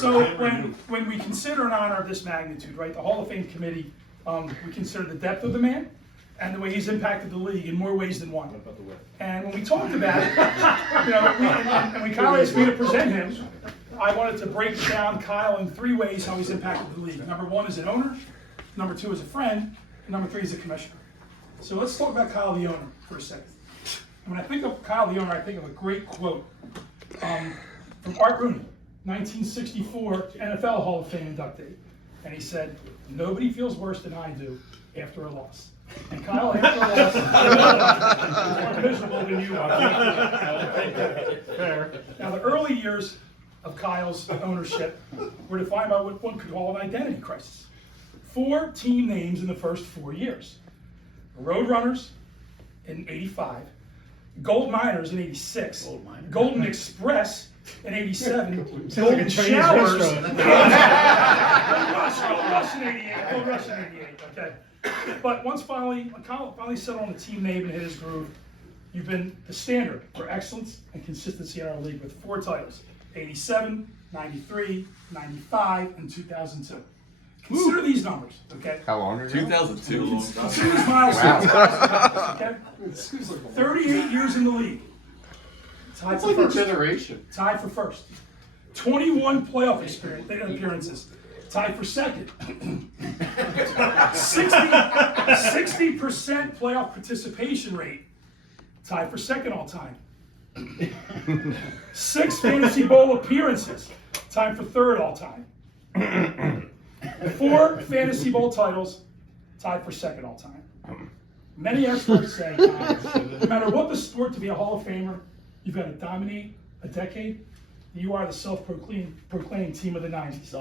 So when we consider an honor of this magnitude, right, the Hall of Fame committee, we consider the depth of the man and the way he's impacted the league in more ways than one. And when we talked about it, and when Kyle asked me to present him, I wanted to break down Kyle in 3 ways how he's impacted the league. Number 1 as an owner, number 2 as a friend, and number 3 as a commissioner. So let's talk about Kyle the owner for a second. And when I think of Kyle the owner, I think of a great quote from Art Rooney, 1964 NFL Hall of Fame inductee. And he said, "Nobody feels worse than I do after a loss." And Kyle, after a loss, is more miserable than you are. Fair. Now, the early years of Kyle's ownership were defined by what one could call an identity crisis. 4 team names in the first 4 years. Roadrunners in '85, Gold Miners in '86, Golden Express in '87, Golden Showers, Gold Rush in '88, okay. But once Kyle finally settled on a team name and hit his groove, you've been the standard for excellence and consistency in our league with 4 titles, 87, 93, 95, and 2002. Consider these numbers, okay? How long ago? 2002. Consider these milestones, okay? 38 years in the league. Tied for first. Generation. Tied for first. 21 playoff appearances. Tied for second. 60% playoff participation rate. Tied for second all time. 6 Fantasy Bowl appearances. Tied for third all time. 4 Fantasy Bowl titles. Tied for second all time. Many experts say, no matter what the sport, to be a Hall of Famer, you've got to dominate a decade. You are the self-proclaimed team of the 90s.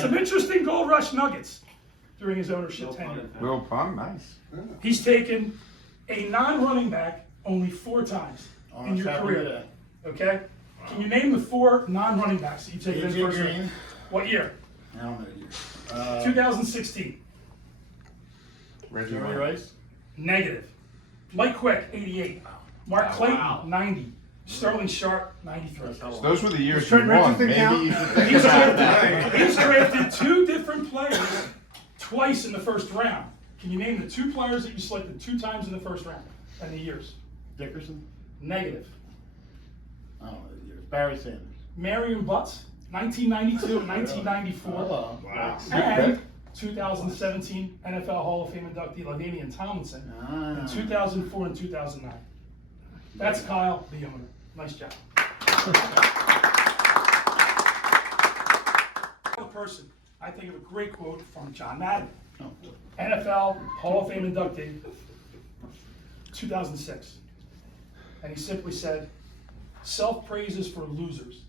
Some interesting Gold Rush nuggets during his ownership tenure. Will Pun, nice. He's taken a non-running back only 4 times in your career. Okay? Can you name the 4 non-running backs that you've taken in first round? What year? I don't know the year. 2016. Reggie Rice. Negative. Mike Quick, 88. Mark Clayton, 90. Sterling Sharp, 93. So those were the years you Trent won. Richardson Maybe count? you should think He's about that. drafted 2 different players twice in the first round. Can you name the 2 players that you selected 2 times in the first round and the years? Dickerson? Negative. I don't know the years. Barry Sanders. Marion Butts, 1992 and 1994. Wow. And 2017 NFL Hall of Fame inductee LaDainian Tomlinson in 2004 and 2009. That's Kyle, the owner. Nice job. The person, I think of a great quote from John Madden, NFL Hall of Fame inductee, 2006. And he simply said, "Self-praise is for losers.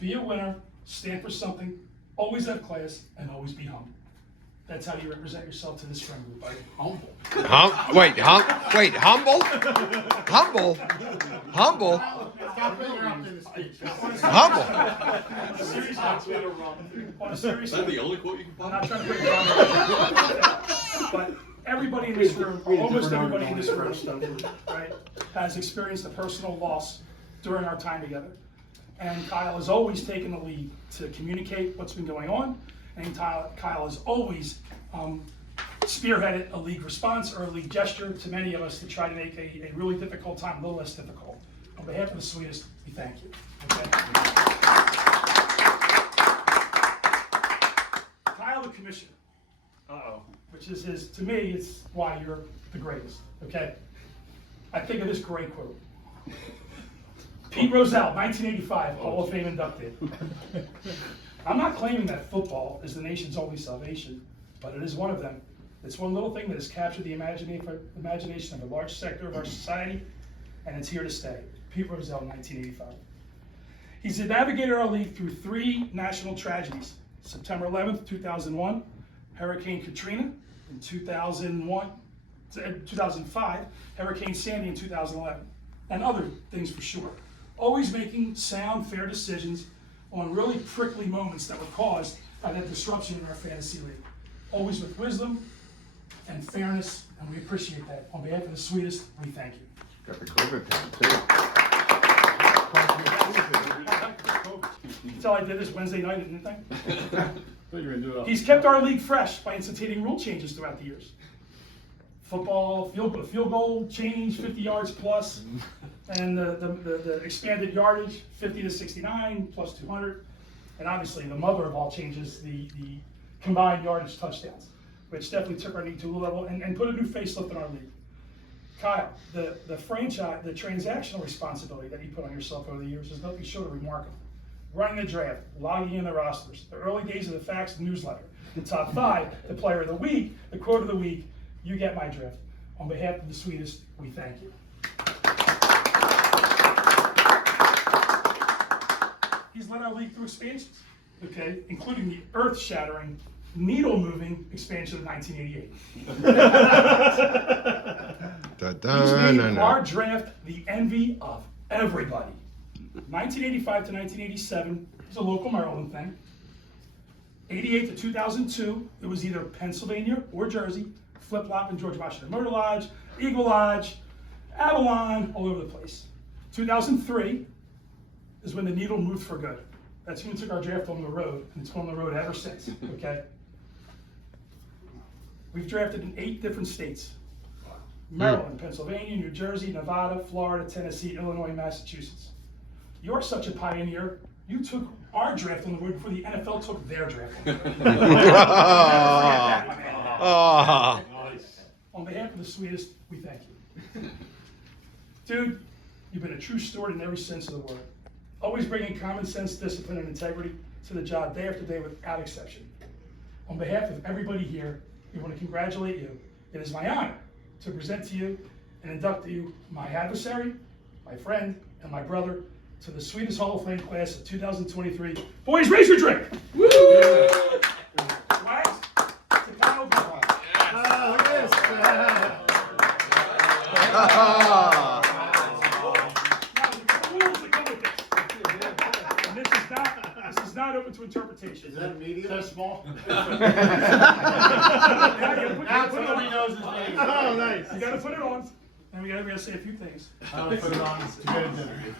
Be a winner, stand for something, always have class, and always be humble." That's how you represent yourself to this friend group, buddy. Humble. Humble? Humble? Humble? Stop interrupting the speech. Humble? On a serious Is that note, the only quote you can I'm find? not trying to bring it down, but everybody in this room, almost everybody in this room, right, has experienced a personal loss during our time together. And Kyle has always taken the lead to communicate what's been going on. And Kyle has always spearheaded a league response or a league gesture to many of us to try to make a really difficult time a little less difficult. On behalf of the Sweetest, we thank you. Okay? Kyle the Commissioner, which is his, to me, it's why you're the greatest. Okay? I think of this great quote. Pete Rozelle, 1985, Hall of Fame inducted. I'm not claiming that football is the nation's only salvation, but it is one of them. It's one little thing that has captured the imagination of a large sector of our society, and it's here to stay. Pete Rozelle, 1985. He's navigated our league through 3 national tragedies. September 11th, 2001, Hurricane Katrina. In 2005, Hurricane Sandy in 2011, and other things for sure. Always making sound, fair decisions on really prickly moments that were caused by that disruption in our fantasy league. Always with wisdom and fairness, and we appreciate that. On behalf of the Sweetest, we thank you. Got the COVID time, too. tell I did this Wednesday night, didn't I? Thought you were gonna do it. He's kept our league fresh by instituting rule changes throughout the years. Football, field goal change, 50 yards plus, and the expanded yardage, 50 to 69, plus 200. And obviously, the mother of all changes, the combined yardage touchdowns, which definitely took our league to a new level and put a new facelift in our league. Kyle, the franchise, the transactional responsibility that you put on yourself over the years is nothing short of remarkable. Running the draft, logging in the rosters, the early days of the fax newsletter, the top 5, the player of the week, the quote of the week, you get my drift. On behalf of the sweetest, we thank you. He's led our league through expansions, okay, including the earth-shattering, needle-moving expansion of 1988. He's made our draft the envy of everybody. 1985 to 1987 was a local Maryland thing. 88 to 2002, it was either Pennsylvania or Jersey, Flip-Flop and George Washington Motor Lodge, Eagle Lodge, Avalon, all over the place. 2003 is when the needle moved for good. That's when we took our draft on the road, and it's been on the road ever since, okay? We've drafted in 8 different states. Maryland, Pennsylvania, New Jersey, Nevada, Florida, Tennessee, Illinois, Massachusetts. You're such a pioneer. You took our draft on the road before the NFL took their draft on the road. On behalf of the sweetest, we thank you. Dude, you've been a true steward in every sense of the word. Always bringing common sense, discipline, and integrity to the job day after day without exception. On behalf of everybody here, we want to congratulate you. It is my honor to present to you and induct to you my adversary, my friend, and my brother to the sweetest Hall of Fame class of 2023. Boys, raise your drink! Woo! Flags to Kyle Bell. Look at this. This is not open to interpretation. Is that a medium? Is that small? Now Somebody knows his name. Oh, nice. You gotta put it on, and we gotta say a few things. I'll put it on to get a dinner.